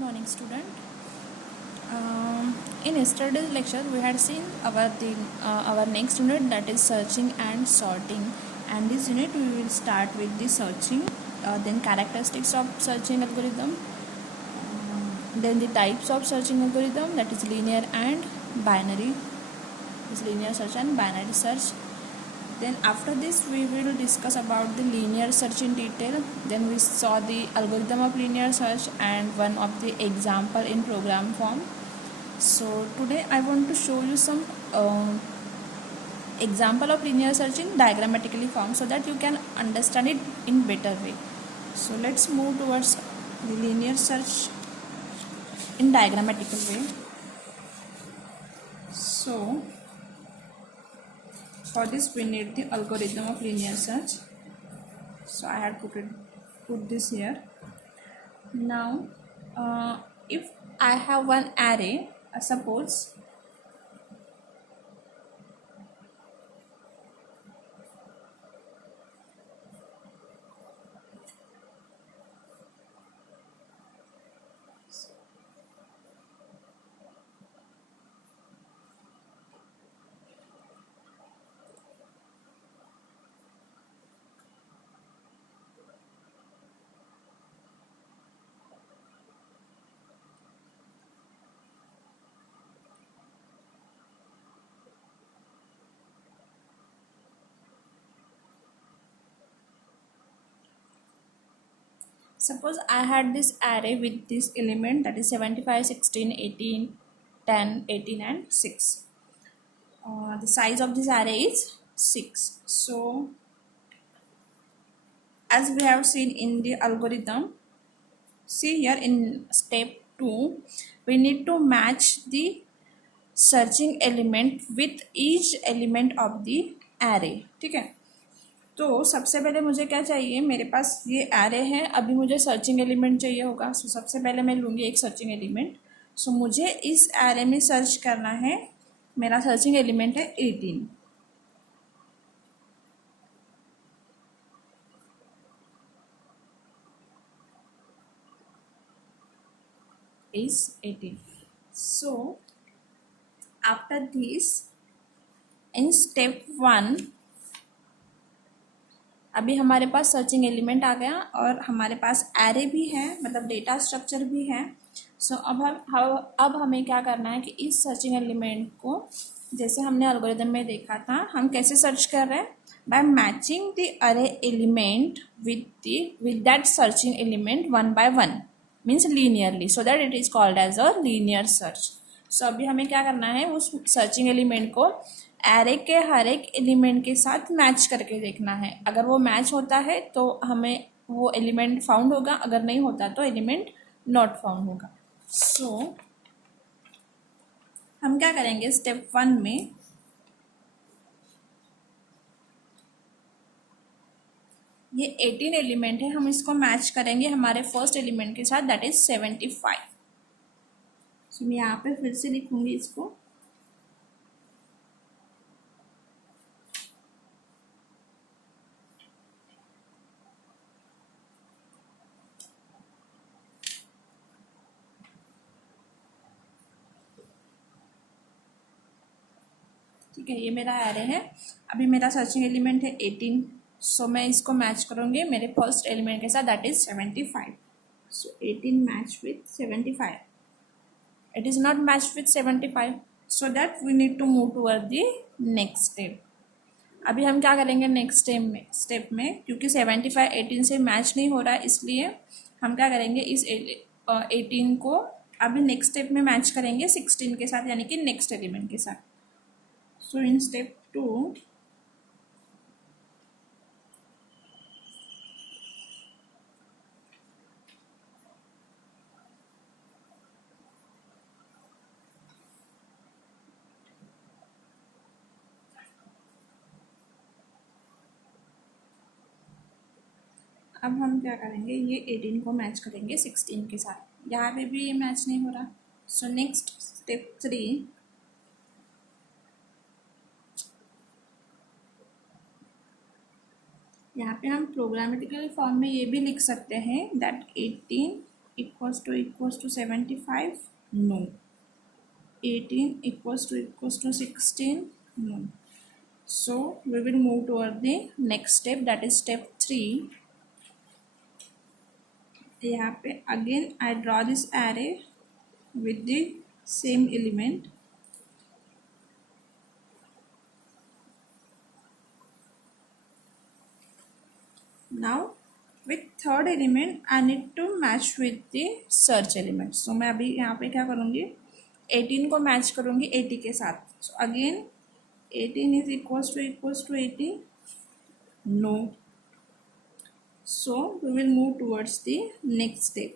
Morning, student. In yesterday's lecture, we had seen our next unit, that is searching and sorting. And this unit we will start with the searching, then characteristics of searching algorithm, then the types of searching algorithm, that is linear and binary. Is linear search and binary search. Then after this we will discuss about the linear search in detail. Then we saw the algorithm of linear search and one of the example in program form. So today I want to show you some example of linear search in diagrammatically form so that you can understand it in better way. So let's move towards the linear search in diagrammatical way. So for this we need the algorithm of linear search. So I had put this here. Now if I have one array, suppose I had this array with this element, that is 75, 16, 18, 10, 18 and 6. The size of this array is 6. So as we have seen in the algorithm, see here in step 2 we need to match the searching element with each element of the array. ठीक है, तो सबसे पहले मुझे क्या चाहिए, मेरे पास ये एरे है, अभी मुझे सर्चिंग एलिमेंट चाहिए होगा. सो सबसे पहले मैं लूँगी एक सर्चिंग एलिमेंट. सो मुझे इस एरे में सर्च करना है, मेरा सर्चिंग एलिमेंट है 18. is 18. So after this in step 1 अभी हमारे पास सर्चिंग एलिमेंट आ गया और हमारे पास एरे भी है, मतलब डेटा स्ट्रक्चर भी है. सो अब हमें क्या करना है कि इस सर्चिंग एलिमेंट को, जैसे हमने एल्गोरिथम में देखा था, हम कैसे सर्च कर रहे हैं, by matching the array element with that searching element one by one, means linearly, so that it is called as a linear search. So अभी हमें क्या करना है, उस सर्चिंग एलिमेंट को एरे के हर एक एलिमेंट के साथ मैच करके देखना है. अगर वो मैच होता है तो हमें वो एलिमेंट फाउंड होगा, अगर नहीं होता तो एलिमेंट नॉट फाउंड होगा. सो हम क्या करेंगे, स्टेप 1 में ये 18 एलिमेंट है, हम इसको मैच करेंगे हमारे फर्स्ट एलिमेंट के साथ, दैट इज 75. सो मैं यहाँ पे फिर से लिखूंगी इसको. ठीक है, ये मेरा एरे है. अभी मेरा सर्चिंग एलिमेंट है 18. सो मैं इसको मैच करूँगी मेरे फर्स्ट एलिमेंट के साथ, that is 75. So 18 match with 75. It is not match with 75, so that we need to move toward the next step. अभी हम क्या करेंगे नेक्स्ट स्टेप में, क्योंकि 75 18 से मैच नहीं हो रहा है, इसलिए हम क्या करेंगे, इस 18 को अभी नेक्स्ट स्टेप में मैच करेंगे 16 के साथ, यानी कि नेक्स्ट एलिमेंट के साथ. So in step 2 अब हम क्या करेंगे, ये 18 को मैच करेंगे 16 के साथ. यहाँ पे भी ये मैच नहीं हो रहा. सो नेक्स्ट स्टेप 3, यहाँ पे हम प्रोग्रामेटिकल फॉर्म में ये भी लिख सकते हैं that 18 equals to 75, no. 18 equals to 16, no. So we will move toward the next step, that is step 3. यहाँ पे again I draw this array with the same element. Now with third element I need to match with the search element. So मैं अभी यहाँ पे क्या करूँगी, 18 को match करूँगी 80 के साथ. So again 18 is equals to 80, no. So we will move towards the next step.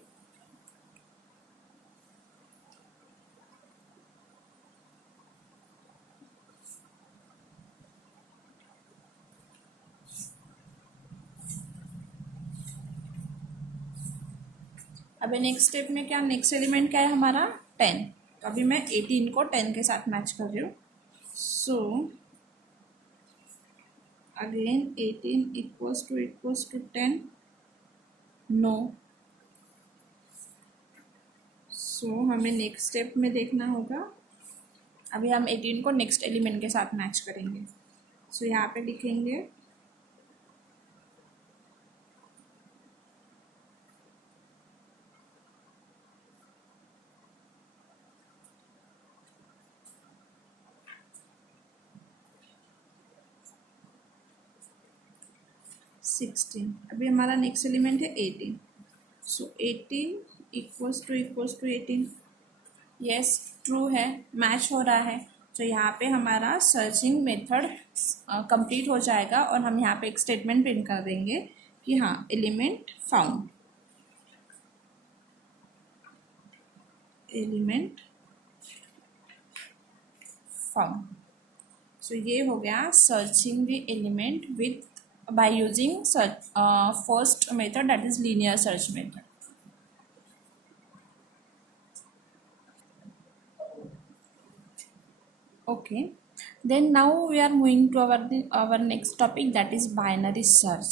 अभी नेक्स्ट स्टेप में क्या, नेक्स्ट एलिमेंट क्या है हमारा 10. तो अभी मैं 18 को 10 के साथ मैच कर रही हूँ. So again 18 equals to 10, no. So हमें नेक्स्ट स्टेप में देखना होगा. अभी हम 18 को नेक्स्ट एलिमेंट के साथ मैच करेंगे. सो यहाँ पे लिखेंगे 16. अभी हमारा नेक्स्ट एलिमेंट है 18. सो 18 इक्वल्स टू 18. यस, ट्रू है, मैच हो रहा है. तो यहाँ पे हमारा सर्चिंग मेथड कंप्लीट हो जाएगा और हम यहाँ पे एक स्टेटमेंट प्रिंट कर देंगे कि हाँ element found. Element found. So ये हो गया searching the element with by using search first method, that is linear search method. Okay, then now we are moving to our next topic, that is binary search.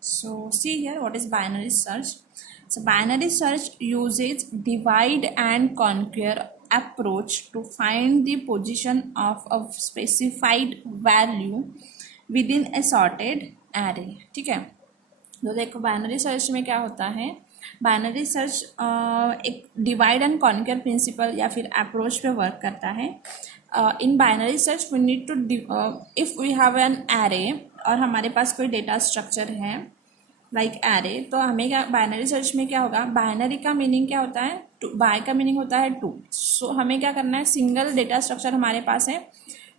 So see here, what is binary search? So binary search uses divide and conquer approach to find the position of a specified value with in A sorted array. ठीक है, तो देखो binary search में क्या होता है. Binary search एक divide and conquer principle या फिर अप्रोच पे वर्क करता है. In binary search we need to, if we have an array और हमारे पास कोई डेटा स्ट्रक्चर है लाइक एरे, तो हमें क्या बाइनरी सर्च में क्या होगा, बाइनरी का मीनिंग क्या होता है, बाय का मीनिंग होता है टू. सो हमें क्या करना है, सिंगल डेटा स्ट्रक्चर हमारे पास है.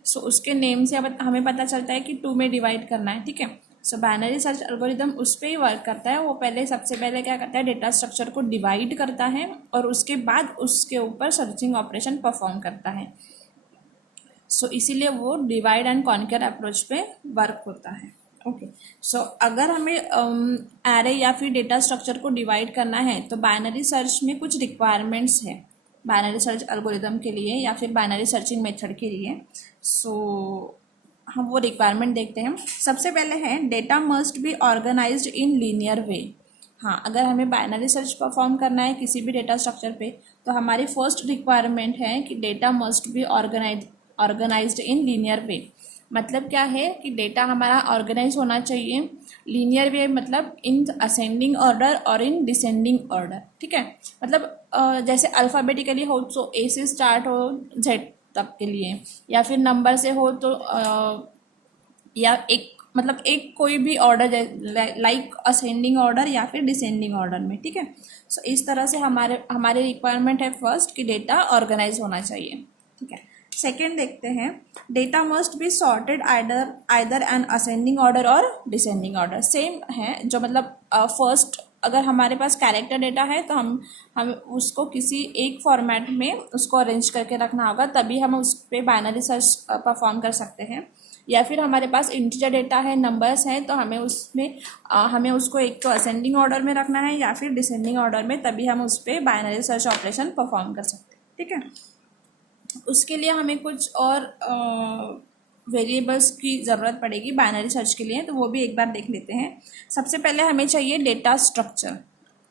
सो उसके नेम से अब हमें पता चलता है कि 2 में डिवाइड करना है. ठीक है, सो बाइनरी सर्च एल्गोरिदम उस पर ही वर्क करता है. वो सबसे पहले क्या करता है, डेटा स्ट्रक्चर को डिवाइड करता है और उसके बाद उसके ऊपर सर्चिंग ऑपरेशन परफॉर्म करता है. सो इसीलिए वो डिवाइड एंड कॉन्कर अप्रोच पे वर्क होता है. ओके, सो अगर हमें एरे या फिर डेटा स्ट्रक्चर को डिवाइड करना है तो बाइनरी सर्च में कुछ रिक्वायरमेंट्स है बाइनरी सर्च एल्गोरिदम के लिए या फिर बाइनरी सर्चिंग मेथड के लिए. सो हम वो रिक्वायरमेंट देखते हैं. सबसे पहले है data must be organized in linear way. हाँ, अगर हमें बाइनरी सर्च परफॉर्म करना है किसी भी डेटा स्ट्रक्चर पे तो हमारी फर्स्ट रिक्वायरमेंट है कि data must be organized in linear way. मतलब क्या है कि डेटा हमारा ऑर्गेनाइज होना चाहिए लीनियर वे, मतलब इन असेंडिंग ऑर्डर और इन डिसेंडिंग ऑर्डर. ठीक है, मतलब जैसे अल्फ़ाबेटिकली हो तो ए से स्टार्ट हो जेड तक के लिए, या फिर नंबर से हो तो या एक मतलब एक कोई भी ऑर्डर लाइक असेंडिंग ऑर्डर या फिर डिसेंडिंग ऑर्डर में. ठीक है, सो इस तरह से हमारे रिक्वायरमेंट है फर्स्ट कि डेटा ऑर्गेनाइज होना चाहिए. ठीक है, सेकेंड देखते हैं, data must be sorted either an ascending order और डिसेंडिंग ऑर्डर. सेम है, जो मतलब फर्स्ट अगर हमारे पास कैरेक्टर डेटा है तो हम उसको किसी एक फॉर्मेट में उसको अरेंज करके रखना होगा, तभी हम उस पर बाइनरी सर्च परफॉर्म कर सकते हैं. या फिर हमारे पास इंटीजर डेटा है, नंबर्स हैं, तो हमें उसको एक तो असेंडिंग ऑर्डर में रखना है या फिर डिसेंडिंग ऑर्डर में, तभी हम उस पर बाइनरी सर्च ऑपरेशन परफॉर्म कर सकते हैं. ठीक है, उसके लिए हमें कुछ और वेरिएबल्स की ज़रूरत पड़ेगी बाइनरी सर्च के लिए, तो वो भी एक बार देख लेते हैं. सबसे पहले हमें चाहिए डेटा स्ट्रक्चर.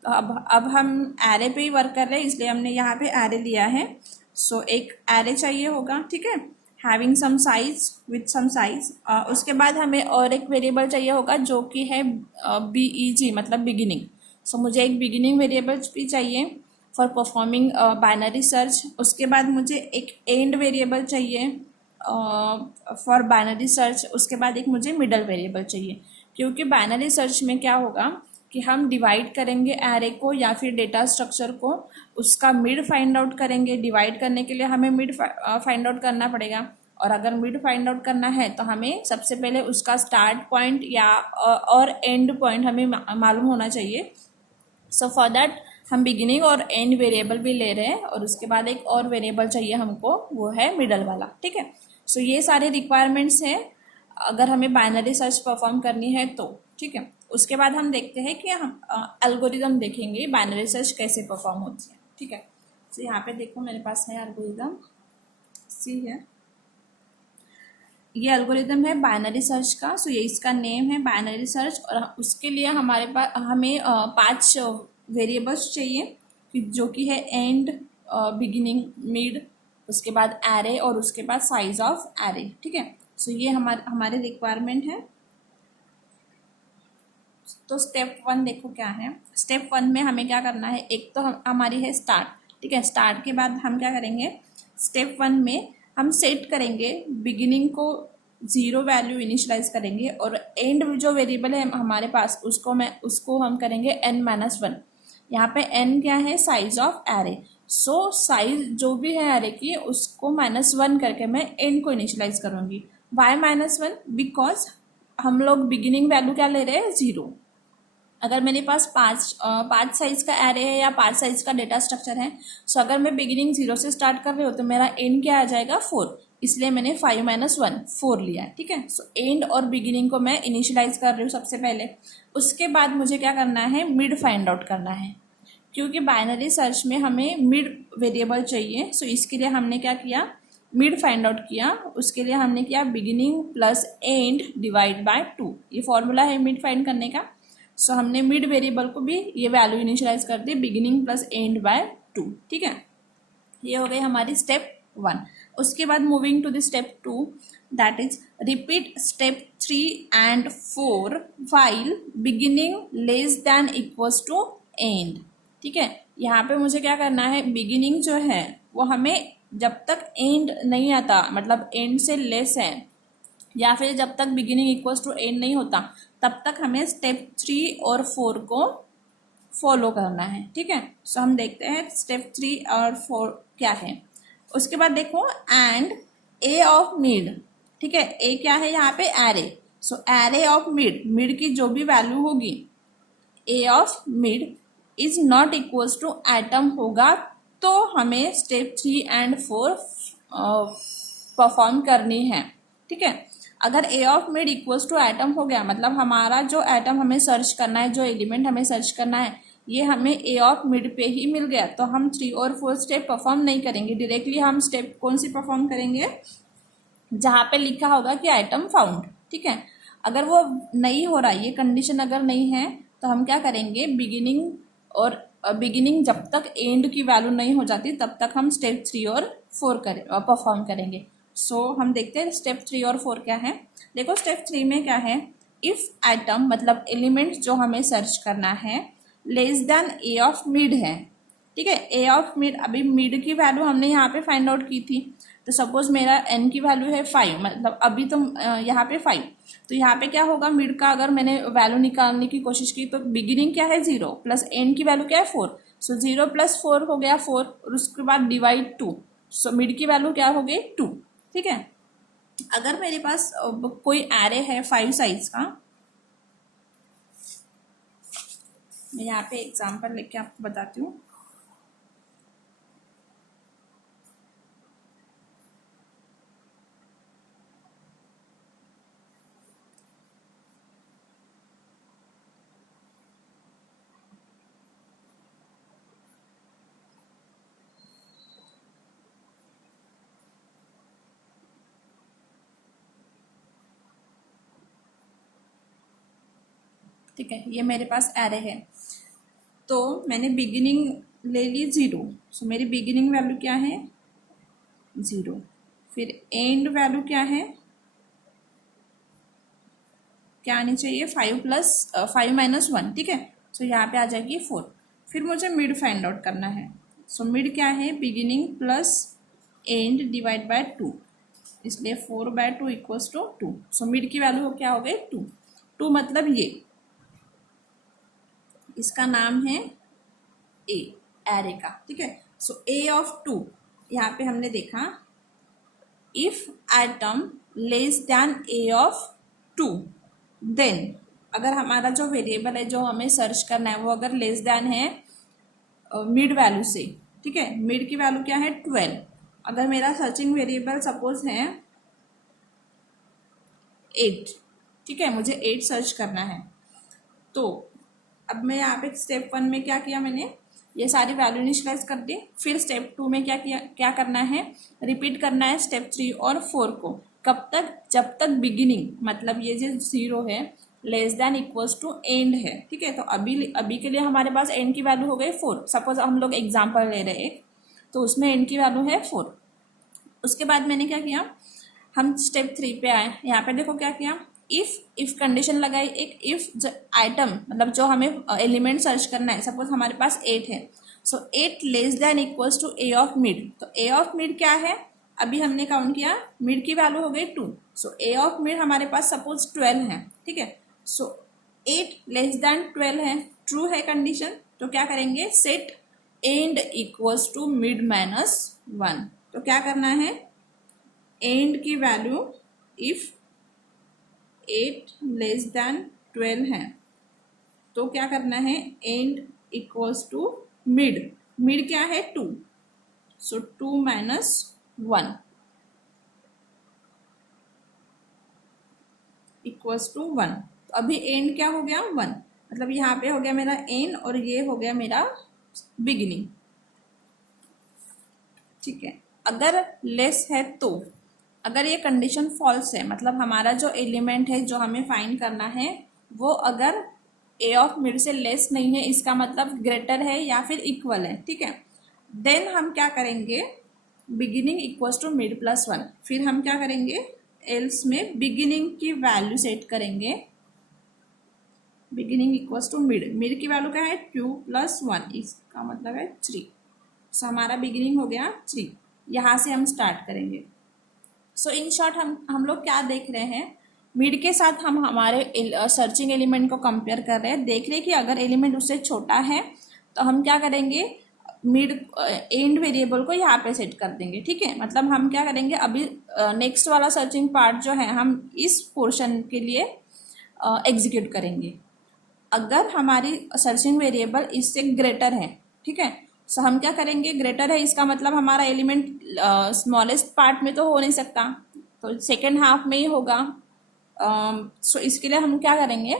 तो अब हम एरे पे ही वर्क कर रहे हैं, इसलिए हमने यहाँ पे एरे लिया है। सो एक एरे चाहिए होगा, ठीक है, having some size with some size. उसके बाद हमें और एक वेरिएबल चाहिए होगा जो कि है BEG मतलब बिगिनिंग। सो मुझे एक बिगिनिंग वेरिएबल भी चाहिए फॉर परफॉर्मिंग बाइनरी सर्च। उसके बाद मुझे एक एंड वेरिएबल चाहिए फॉर बाइनरी सर्च। उसके बाद एक मुझे मिडल वेरिएबल चाहिए, क्योंकि बाइनरी सर्च में क्या होगा कि हम डिवाइड करेंगे एरे को या फिर डेटा स्ट्रक्चर को, उसका मिड फाइंड आउट करेंगे। डिवाइड करने के लिए हमें मिड फाइंड आउट करना पड़ेगा, और अगर मिड फाइंड आउट करना है तो हमें सबसे पहले उसका स्टार्ट पॉइंट या और एंड पॉइंट हमें मालूम होना चाहिए। सो फॉर दैट हम बिगिनिंग और एंड वेरिएबल भी ले रहे हैं, और उसके बाद एक और वेरिएबल चाहिए हमको, वो है मिडल वाला, ठीक है। सो ये सारे रिक्वायरमेंट्स हैं अगर हमें बाइनरी सर्च परफॉर्म करनी है तो, ठीक है। उसके बाद हम देखते हैं कि हम एल्गोरिदम देखेंगे बाइनरी सर्च कैसे परफॉर्म होती है, ठीक है। तो यहाँ पे देखो मेरे पास है एल्गोरिदम सी है, ये एल्गोरिदम है बाइनरी सर्च का। सो ये इसका नेम है बाइनरी सर्च, और उसके लिए हमारे पास हमें 5 वेरिएबल्स चाहिए जो कि है एंड, बिगिनिंग, मिड, उसके बाद एरे, और उसके बाद साइज ऑफ एरे, ठीक है। सो ये हमारे रिक्वायरमेंट है। तो स्टेप 1 देखो क्या है। स्टेप 1 में हमें क्या करना है, एक तो हमारी है स्टार्ट, ठीक है। स्टार्ट के बाद हम क्या करेंगे, स्टेप 1 में हम सेट करेंगे बिगिनिंग को 0 वैल्यू इनिशियलाइज करेंगे, और एंड जो वेरिएबल है हमारे पास उसको हम करेंगे n-1। यहाँ पे n क्या है, size of array. So size जो भी है एरे की उसको -1 करके मैं एंड को इनिशियलाइज करूँगी। वाई -1? बिकॉज हम लोग बिगिनिंग वैल्यू क्या ले रहे हैं, 0। अगर मेरे पास पाँच साइज का एरे है या 5 साइज का डेटा स्ट्रक्चर है, सो अगर मैं बिगिनिंग 0 से स्टार्ट कर रही हूँ तो मेरा एंड क्या आ जाएगा, 4। इसलिए मैंने 5 - 1 4 लिया, ठीक है। सो एंड और बिगिनिंग को मैं इनिशियलाइज कर रही हूँ सबसे पहले। उसके बाद मुझे क्या करना है, मिड फाइंड आउट करना है, क्योंकि बाइनरी सर्च में हमें मिड वेरिएबल चाहिए। सो इसके लिए हमने क्या किया, मिड फाइंड आउट किया। उसके लिए हमने किया beginning plus end divide by 2, ये फॉर्मूला है मिड फाइंड करने का। सो हमने मिड वेरिएबल को भी ये वैल्यू इनिशियलाइज कर दी, बिगिनिंग प्लस एंड बाय 2, ठीक है। ये हो गई हमारी स्टेप 1। उसके बाद moving to the step 2, that is repeat step 3 and 4 while beginning less than equals to end, ठीक है। यहाँ पे मुझे क्या करना है, बिगिनिंग जो है वो हमें जब तक एंड नहीं आता, मतलब एंड से लेस है, या फिर जब तक बिगिनिंग इक्वल्स टू एंड नहीं होता, तब तक हमें स्टेप 3 और 4 को फॉलो करना है, ठीक है। सो हम देखते हैं स्टेप 3 और 4 क्या है। उसके बाद देखो एंड ए ऑफ मिड, ठीक है। ए क्या है यहाँ पे, array. So array of mid, mid की जो भी वैल्यू होगी, A of mid is not equals to item होगा, तो हमें स्टेप 3 and 4 परफॉर्म करनी है, ठीक है। अगर A of mid equals to item हो गया, मतलब हमारा जो एटम हमें सर्च करना है, जो एलिमेंट हमें सर्च करना है, ये हमें ए ऑफ मिड पे ही मिल गया, तो हम 3 और 4 स्टेप परफॉर्म नहीं करेंगे। डायरेक्टली हम स्टेप कौन सी परफॉर्म करेंगे, जहाँ पे लिखा होगा कि आइटम फाउंड, ठीक है। अगर वो नहीं हो रहा, ये कंडीशन अगर नहीं है, तो हम क्या करेंगे, बिगिनिंग जब तक एंड की वैल्यू नहीं हो जाती तब तक हम स्टेप 3 और 4 परफॉर्म करेंगे। सो हम देखते हैं स्टेप 3 और 4 क्या है। देखो स्टेप 3 में क्या है, इफ आइटम मतलब एलिमेंट जो हमें सर्च करना है less than A of mid है, ठीक है। ए ऑफ मिड, अभी मिड की वैल्यू हमने यहाँ पे फाइंड आउट की थी, तो सपोज मेरा एन की वैल्यू है 5, मतलब अभी तो यहाँ पे 5, तो यहाँ पे क्या होगा, मिड का अगर मैंने वैल्यू निकालने की कोशिश की तो बिगिनिंग क्या है 0 प्लस एन की वैल्यू क्या है 4। सो 0 + 4 हो गया 4, और उसके बाद डिवाइड 2। सो मिड की वैल्यू क्या हो गई 2, ठीक है। अगर मेरे पास कोई एरे है 5 साइज का, मैं यहाँ पे एग्जांपल लेके आपको बताती हूँ। ठीक है, ये मेरे पास एरे है। तो मैंने बिगिनिंग ले ली 0, सो मेरी बिगिनिंग वैल्यू क्या है 0। फिर एंड वैल्यू क्या है, क्या आनी चाहिए 5 - 1, ठीक है। सो यहाँ पे आ जाएगी 4। फिर मुझे मिड फाइंड आउट करना है। सो मिड क्या है, beginning plus end divide by 2, इसलिए 4/2 इक्वल्स टू 2। सो मिड की वैल्यू क्या हो गई 2। 2 मतलब ये, इसका नाम है ए, एरे का, ठीक है। सो ए ऑफ 2, यहाँ पे हमने देखा if item less than A of 2, then अगर हमारा जो वेरिएबल है जो हमें सर्च करना है वो अगर लेस देन है मिड वैल्यू से, ठीक है। मिड की वैल्यू क्या है 12। अगर मेरा सर्चिंग वेरिएबल सपोज है 8, ठीक है, मुझे 8 सर्च करना है। तो अब मैं यहाँ पे स्टेप 1 में क्या किया, मैंने ये सारी वैल्यू इनिशियलाइज कर दी। फिर स्टेप 2 में क्या किया, क्या करना है, रिपीट करना है स्टेप 3 और 4 को। कब तक, जब तक बिगिनिंग मतलब ये जो 0 है less than equals to end है, ठीक है। तो अभी के लिए हमारे पास एंड की वैल्यू हो गई 4। सपोज हम लोग एग्जाम्पल ले रहे हैं तो उसमें एंड की वैल्यू है 4। उसके बाद मैंने क्या किया, हम स्टेप 3 पे आए। यहाँ पे देखो क्या किया, इफ कंडीशन लगाई, एक इफ आइटम मतलब जो हमें एलिमेंट सर्च करना है, सपोज हमारे पास 8 है। So 8 less than equals to A of mid. तो ए ऑफ मिड क्या है, अभी हमने काउंट किया, मिड की वैल्यू हो गई 2। सो ए ऑफ मिड हमारे पास सपोज 12 है, ठीक है। सो 8 लेस देन 12 है, ट्रू है कंडीशन। तो क्या करेंगे, set end equals to mid minus 1। तो क्या करना है, एंड की वैल्यू इफ 8 लेस देन 12 है तो क्या करना है, end equals to mid. Mid क्या है 2, सो 2 माइनस 1 इक्वल्स टू 1। तो अभी एंड क्या हो गया 1, मतलब यहाँ पे हो गया मेरा एंड और ये हो गया मेरा बिगिनिंग, ठीक है। अगर लेस है तो, अगर ये कंडीशन फॉल्स है मतलब हमारा जो एलिमेंट है जो हमें फाइंड करना है वो अगर ए ऑफ मिड से लेस नहीं है, इसका मतलब ग्रेटर है या फिर इक्वल है, ठीक है। देन हम क्या करेंगे, beginning equals to mid plus 1। फिर हम क्या करेंगे, एल्स में बिगिनिंग की वैल्यू सेट करेंगे, beginning equals to mid. Mid की वैल्यू क्या है 2 + 1, इसका मतलब है 3। सो हमारा बिगिनिंग हो गया 3। यहाँ से हम स्टार्ट करेंगे। सो इन शॉर्ट हम लोग क्या देख रहे हैं, मिड के साथ हम हमारे सर्चिंग एलिमेंट को कंपेयर कर रहे हैं। देख रहे हैं कि अगर एलिमेंट उससे छोटा है तो हम क्या करेंगे, मिड एंड वेरिएबल को यहाँ पे सेट कर देंगे, ठीक है। मतलब हम क्या करेंगे, अभी नेक्स्ट वाला सर्चिंग पार्ट जो है हम इस पोर्शन के लिए एग्जीक्यूट करेंगे अगर हमारी सर्चिंग वेरिएबल इससे ग्रेटर है, ठीक है। सो हम क्या करेंगे, ग्रेटर है इसका मतलब हमारा एलिमेंट स्मॉलेस्ट पार्ट में तो हो नहीं सकता, तो सेकेंड हाफ में ही होगा। सो इसके लिए हम क्या करेंगे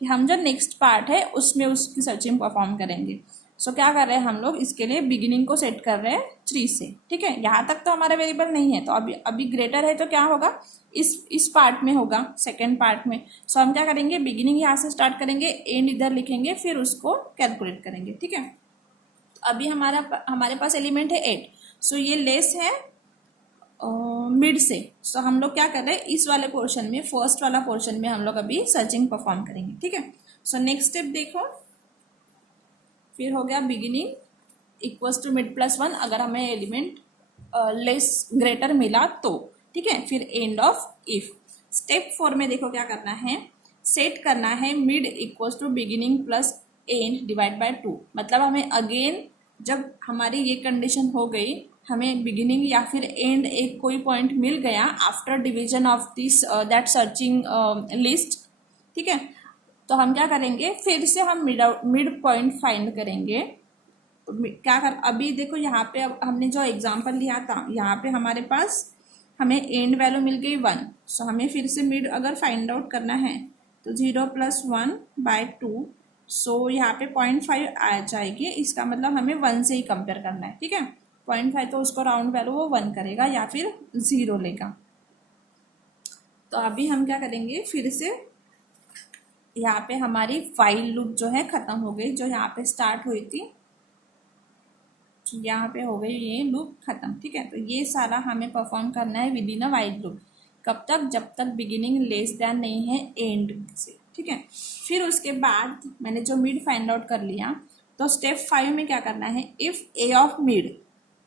कि हम जो नेक्स्ट पार्ट है उसमें उसकी सर्चिंग परफॉर्म करेंगे। सो क्या कर रहे हैं हम लोग, इसके लिए बिगिनिंग को सेट कर रहे हैं 3 से, ठीक है। यहाँ तक तो हमारा वेरिएबल नहीं है, तो अभी ग्रेटर है तो क्या होगा, इस पार्ट में होगा, सेकेंड पार्ट में। सो हम क्या करेंगे, बिगिनिंग यहाँ से स्टार्ट करेंगे, एंड इधर लिखेंगे, फिर उसको कैलकुलेट करेंगे, ठीक है। तो अभी हमारे पास एलिमेंट है 8। सो ये लेस है मिड से। सो हम लोग क्या कर रहे हैं, इस वाले पोर्शन में, फर्स्ट वाला पोर्शन में हम लोग अभी सर्चिंग परफॉर्म करेंगे, ठीक है। सो नेक्स्ट स्टेप देखो, फिर हो गया beginning equals to mid plus 1 अगर हमें एलिमेंट लेस ग्रेटर मिला तो, ठीक है। फिर एंड ऑफ इफ। स्टेप 4 में देखो क्या करना है, सेट करना है mid equals to beginning plus end divide by 2। मतलब हमें अगेन जब हमारी ये कंडीशन हो गई, हमें बिगिनिंग या फिर एंड एक कोई पॉइंट मिल गया after division of this that searching list, ठीक है। तो हम क्या करेंगे, फिर से हम मिड पॉइंट फाइंड करेंगे। तो क्या कर, अभी देखो यहाँ पे अब हमने जो एग्जांपल लिया था, यहाँ पे हमारे पास हमें एंड वैल्यू मिल गई 1। सो हमें फिर से मिड अगर फाइंड आउट करना है तो 0 + 1/2। सो यहाँ पे 0.5 आ जाएगी, इसका मतलब हमें 1 से ही कंपेयर करना है, ठीक है। 0.5 तो उसको राउंड वैल्यू वो 1 करेगा या फिर 0 लेगा। तो अभी हम क्या करेंगे, फिर से यहाँ पे हमारी फाइल लूप जो है ख़त्म हो गई, जो यहाँ पे स्टार्ट हुई थी, यहाँ पे हो गई ये लूप ख़त्म। ठीक है, तो ये सारा हमें परफॉर्म करना है with in a while loop. कब तक? जब तक बिगिनिंग लेस देन नहीं है एंड से। ठीक है, फिर उसके बाद मैंने जो मिड फाइंड आउट कर लिया, तो स्टेप 5 में क्या करना है, इफ़ ए ऑफ मिड,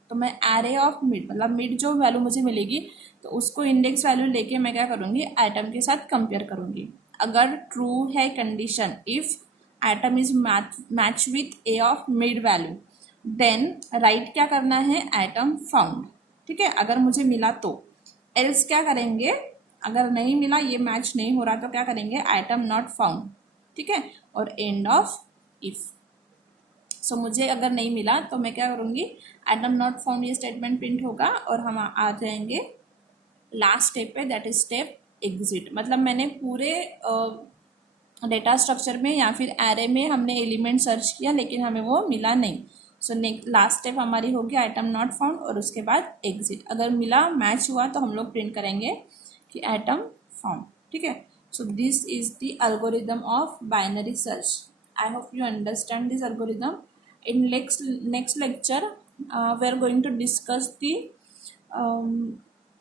तो मैं एरे ऑफ मिड मतलब मिड जो वैल्यू मुझे मिलेगी तो उसको इंडेक्स वैल्यू लेके मैं क्या करूँगी, आइटम के साथ कंपेयर करूँगी। अगर ट्रू है condition, if item is match with A of mid value, then right क्या करना है, आइटम फाउंड। ठीक है, अगर मुझे मिला तो। एल्स क्या करेंगे, अगर नहीं मिला, ये मैच नहीं हो रहा, तो क्या करेंगे, आइटम नॉट फाउंड। ठीक है, और एंड ऑफ इफ। सो मुझे अगर नहीं मिला तो मैं क्या करूँगी, आइटम नॉट फाउंड ये स्टेटमेंट प्रिंट होगा और हम आ जाएंगे लास्ट स्टेप पे, दैट इज स्टेप एग्जिट। मतलब मैंने पूरे डेटा स्ट्रक्चर में या फिर एरे में हमने एलिमेंट सर्च किया लेकिन हमें वो मिला नहीं। सो लास्ट स्टेप हमारी होगी आइटम नॉट फाउंड और उसके बाद एग्जिट। अगर मिला, मैच हुआ, तो हम लोग प्रिंट करेंगे कि आइटम फाउंड। ठीक है, so this is the algorithm of binary search. I hope you understand this algorithm. In next lecture we are going to discuss the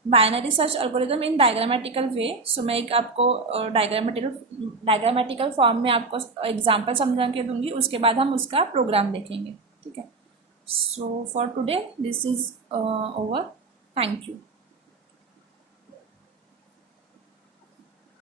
binary search algorithm in diagrammatical way. So मैं एक आपको diagrammatical form में आपको example समझा के दूंगी, उसके बाद हम उसका प्रोग्राम देखेंगे। ठीक है, so for today this is over. Thank you.